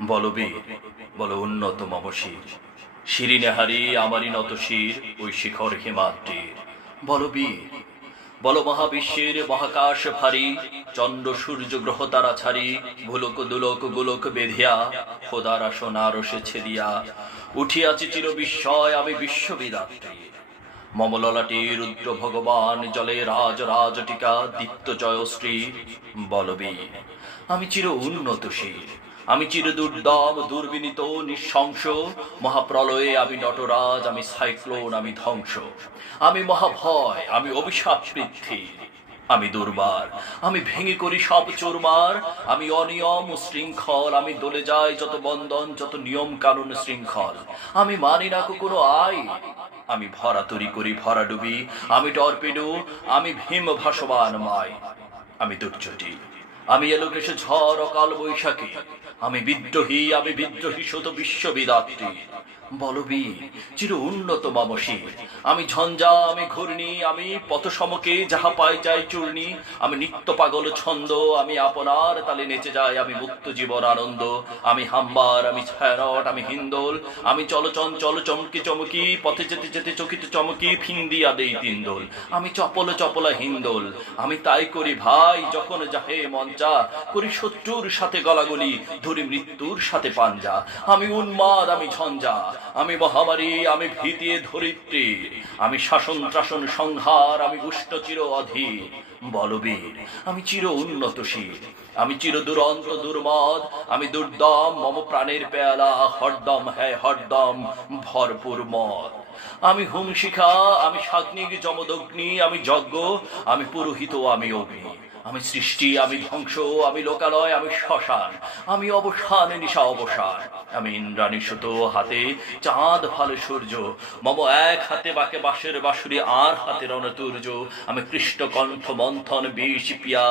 বল বীর, বল উন্নত মম শির, শিরিনেহারি আমারই নত শির ওই শিখর হিমাদ্রির। বল বীর, বল মহাবিশ্বের মহাকাশ ভারী, চন্দ্র সূর্য গ্রহ তারা ছাড়ি, ভুলক দুলক গোলক বেধিয়া, খোদার আসন আরশে ছেদিয়া, উঠিয়াছি চির বিস্ময় আমি বিশ্ববিদাত্রী। মম ললাটে রুদ্র ভগবান জলে রাজ রাজ টিকা দীপ্ত জয়শ্রী। বলবীর, আমি চির উন্নত শির, আমি চির দুর্দম দুর্বিনীত নিঃশংস, মহাপ্রলয়ে আমি নটরাজ, আমি সাইক্লোন, আমি ধ্বংস, আমি মহাভয়, আমি অভিশাপ পৃথ্বী, আমি দুর্বার, আমি ভেঙে করি সব চোরমার, আমি অনিয়ম ও শৃঙ্খল, আমি দলে যাই যত বন্ধন যত নিয়ম কানুন শৃঙ্খল, আমি মানি না কোনো আইন, আমি ভরা তরি করি ভরা ডুবি, আমি টর্পেডো, আমি ভীম ভাসবান মাই, আমি দুর্যোটি, আমি এলোকেশে ঝড় অকাল বৈশাখী, আমি বিদ্রোহী শত বিশ্ববিদাত্রী। বলবীর, চির উন্নত মম শির, আমি ঝঞ্ঝা, আমি ঘূর্ণি, আমি পথসমকে যাহা পাই যাই চূর্ণি, আমি নিত্য পাগল ছন্দ, আমি আপনার তালে নেচে যাই, আমি মুক্ত জীবন আনন্দ, আমি হাম্বার, আমি ছায়ানট, আমি হিন্দোল, আমি চলচঞ্চল চমকি চমকি, পথে যেতে যেতে চকিত চমকি, ফিন্দিয়া দেই তিনদোল, আমি চপল চপলা হিন্দোল, আমি তাই করি ভাই যখন যাহে মঞ্চা, করি শত্রুর সাথে গলাগলি, ধরি মৃত্যুর সাথে পাঞ্জা, আমি উন্মাদ, আমি ঝঞ্ঝা, আমি মহামারী, আমি ভীতি ধরিত্রী, আমি শাসন ত্রাসন সংহার, আমি উষ্ণ চির অধীর। বলবীর, আমি চির উন্নত শির, আমি চির দুরন্ত দুর্মদ, আমি দুর্দম, মম প্রাণের পেয়ালা হরদম হ্যায় হরদম ভরপুর মদ, আমি হুমশিখা, আমি সাগ্নিক যমদগ্নি, আমি যজ্ঞ, আমি পুরোহিত, আমি অগ্নি, আমি সৃষ্টি, আমি ধ্বংস, আমি লোকালয়, আমি শ্মশান, আমি অবসান নিশা অবসান, আমি ইন্দ্রাণী সুতো হাতে চাঁদ ফালে সূর্য, মম এক হাতে বাকে বাঁশের বাঁশুরি আর হাতে রণতুর্য, আমি কৃষ্ণ কণ্ঠ মন্থন বিষ পিয়া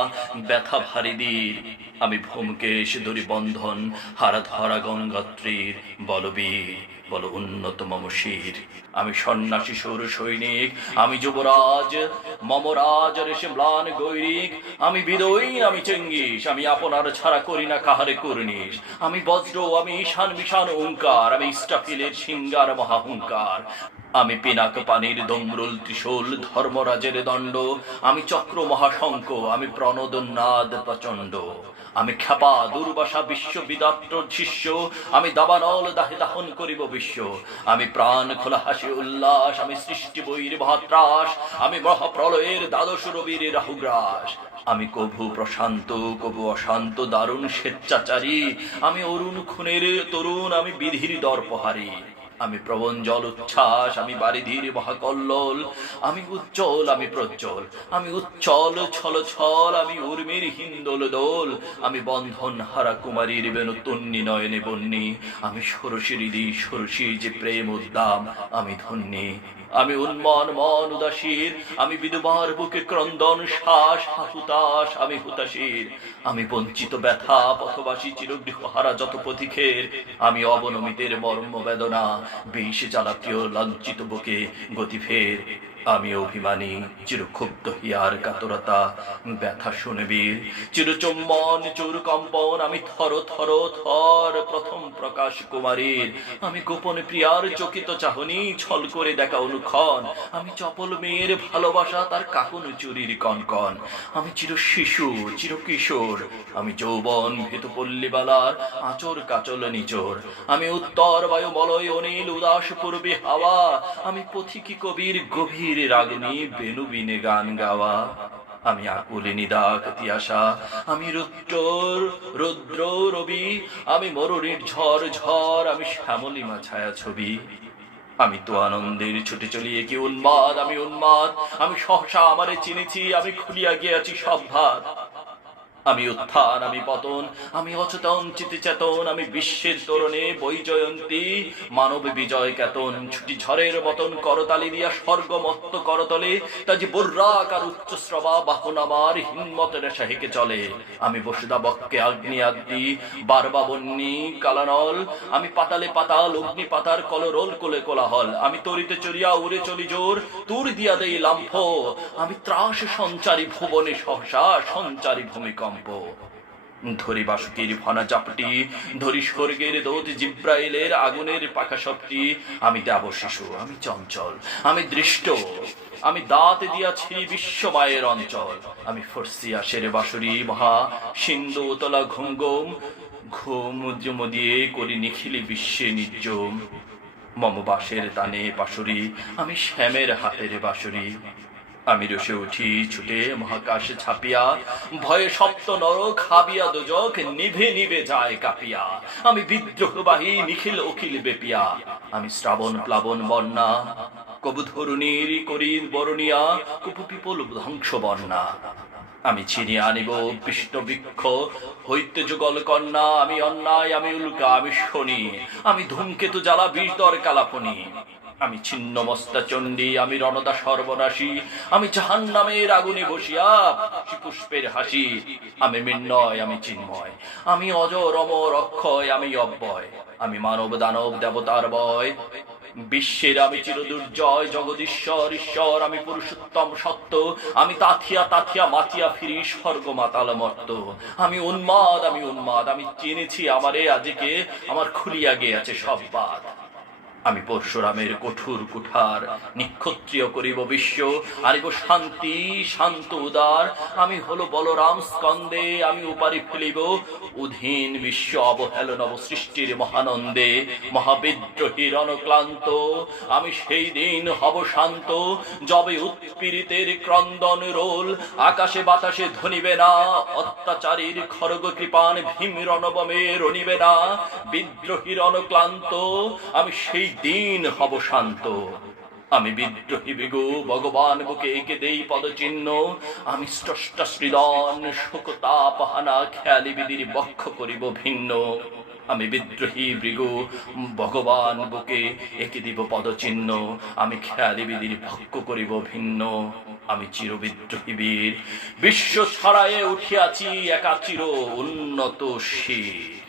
ব্যথা ভারী দীর, আমি ভূমকেশ দড়ি বন্ধন হারা ধরা গঙ্গাত্রীর। বলবীর, বল উন্নত মম শির, আমি সন্ন্যাসী সুর সৈনিক, আমি যুবরাজ, মম রাজ রেশে ম্লান গৈরিক, আমি বিদয়ী, আমি চেঙ্গিস, আমি আপনার ছাড়া করি না কাহারে কুর্নিশ, আমি বজ্র, আমি ঈশান মিশান ওঙ্কার, আমি ইস্টাফিলের সিঙ্গার মহাহুঙ্কার, আমি পিনাক পানির দমরুল ত্রিশূল ধর্মরাজের দণ্ড, আমি চক্র মহাশঙ্ক, আমি প্রণোদনাদ প্রচণ্ড, আমি খ্যাপা দুর্বাসা বিশ্ববিদাত্র শিষ্য, আমি দাবানল দাহে দাহন করিব বিশ্ব, আমি প্রাণ খোলা হাসি উল্লাস, আমি সৃষ্টি বৈর মহাত্রাস, আমি মহাপ্রলয়ের দ্বাদশ রবির রাহুগ্রাস, আমি কভু প্রশান্ত কভু অশান্ত দারুণ স্বেচ্ছাচারী, আমি অরুণ খুনের তরুণ, আমি বিধির দর্পহারী, আমি প্রবঞ্জল উচ্ছ্বাস, আমি বারিধির মহাকল্লোল, আমি উজ্জ্বল, আমি প্রজ্জ্বল, আমি উচ্ছল ছল ছল, আমি উর্মির হিন্দোল দোল, আমি বন্ধন হারা কুমারীর বেনু তন্নি নয়নে বন্যি, আমি ষোড়শী হৃদি ষোড়শী যে প্রেম উদ্দাম, আমি ধন্যী, আমি উন্মন মন উদাসীর, আমি বিধবার বুকে ক্রন্দন শ্বাস হুতাশ, আমি হুতাশীর, আমি বঞ্চিত ব্যথা পথবাসী চিরগৃহহারা যত পথিকের, আমি অবনমিতের মর্ম বেদনা বিষ জ্বালাতীয় লাঞ্ছিত বুকে গতি ফের, আমি অভিমানী চিরক্ষুব্ধ হিয়ার কাতরতা ব্যথা শুনবীর, চিরচুম্বন চুর কম্পন, আমি থর থর থর প্রথম প্রকাশ কুমারীর, আমি গোপন প্রিয়ার চকিত চাহনি ছল করে দেখা অনুক্ষণ, আমি চপল মেয়ের ভালোবাসা তার কাকন চুরির কনকন, আমি চির শিশু চির কিশোর, আমি যৌবন ভীত পল্লীবালার আচর কাচল নিচোর, আমি উত্তর বায়ু বলয় অনিল উদাস পূর্বী হাওয়া, আমি পথিকী কবির গভীর রাগনী বেনু বিনে গান গাওয়া, আমি আকুলে নিদাক তিয়াসা, আমি রুদ্র রবি, আমি মরুরির ঝড় ঝড়, আমি শ্যামলিমা ছায়া ছবি, আমি তো আনন্দের ছুটে চলিয়ে কি উন্মাদ, আমি উন্মাদ, আমি সহসা আমারে চিনেছি, আমি খুলিয়া গিয়াছি সব ভাত, আমি উত্থান, আমি পতন, আমি অচেতন চিতি চেতন, আমি বিশ্বের তরণে বৈজয়ন্তী মানব বিজয় কেতন, ছুটি ঝড়ের মতন করতালি দিয়া স্বর্গমত্ত করতলে, তাজি বর্রাক আর উচ্চশ্রবা বাহন আমার হিম্মত রেশা হেঁকে চলে, আমি বসুদা বক্ষে আগ্নি আগ্নি বারবা বন্যী কালানল, আমি পাতালে পাতাল অগ্নি পাতার কলরোল কোলে কোলাহল, আমি তরিতে চড়িয়া উড়ে চলি জোর তুর দিয়া দেই লাম্ফ, আমি ত্রাস সঞ্চারী ভুবনে সহসা সঞ্চারী ভূমিকম্প, ধরি বাসুকির ফানা চাপটি, ধরি স্বর্গের দূত জিব্রাইলের আগুনের পাখা সবটি। আমি দেব শিশু, আমি চঞ্চল, আমি দৃষ্ট, আমি দাঁত দিয়াছি বিশ্বমায়ের অঞ্চল। আমি ফর্সিয়া শেরে বাঁশুরি, মহা সিন্ধু তোলা ঘুমঘুম, ঘুম দিয়ে করি নিখিলি বিশ্বে নির্জম। মম বাঁশের তানে বাঁশুরি, আমি শ্যামের হাতের বাঁশুরি। আমি রসে উঠি ছুটে মহাকাশে ছাপিয়া, ভয়ে সপ্ত নরক হাবিয়া দোজক নিভে নিভে যায় কাঁপিয়া। আমি বিদ্রোহবাহী নিখিল অখিল বেপিয়া, আমি শ্রাবণ প্লাবন বন্যা, কবু ধরুণীর করি বরণিয়া, কুপু পিপল ধ্বংস বন্যা। আমি ছিনিয়ে আনিব বিষ্ণু বৃক্ষ হইতে যুগল কন্যা। আমি অন্যায়, আমি উল্কা, আমি শনি, আমি ধূমকেতু জ্বালা বিষদর কালাপনি। আমি ছিন্ন মস্তা চণ্ডী, আমি রণদা সর্বনাশী, আমি জাহান্নামের আগুনে বসিয়া পুষ্পের হাসি। আমি মৃন্ময়, আমি চিন্ময়, আমি অজর অমর অক্ষয়, আমি অব্যয়, আমি মানব দানব দেবতার বয়। বিশ্বের আমি চিরদুর্জয়, জগদীশ্বর ঈশ্বর, আমি পুরুষোত্তম সত্য, আমি তাথিয়া তাথিয়া মাতিয়া ফিরি স্বর্গ মাতাল মর্ত। আমি উন্মাদ, আমি উন্মাদ, আমি চিনেছি আমারে আজকে, আমার খুলিয়া গিয়াছে সব বাদ। আমি পরশুরামের কঠোর কুঠার, নিক্ষত্রিয় করিব বিশ্ব, আনিব শান্তি শান্ত উদার। আমি হলো বলরাম স্কন্দে, আমি উপারি ফেলিব অধীন বিশ্ব অবহেলন সৃষ্টির মহানন্দে। মহাবিদ্রোহীর অনক্লান্ত, আমি সেই দিন হব শান্ত, যবে উৎপীড়িতের ক্রন্দন রোল আকাশে বাতাসে ধ্বনিবে না। অত্যাচারীর খড়গ কৃপান ভীম রণবমে রণিবে না। বিদ্রোহীর অনক্লান্ত, আমি সেই দিন হব শান্ত। আমি বিদ্রোহী বিগু ভগবান বুকে এঁকে দেই পদচিহ্ন। আমি স্রষ্টা সৃদন শোকতাপ হানা খেয়ালি বিধির বক্ষ করিব ভিন্ন। আমি বিদ্রোহী ভৃগু ভগবান বুকে এঁকে দিব পদচিহ্ন। আমি খেয়ালি বিধির ভক্ষ করিব ভিন্ন। আমি চির বিদ্রোহী বীর, বিশ্ব ছড়ায়ে উঠিয়াছি একা চির উন্নত শির।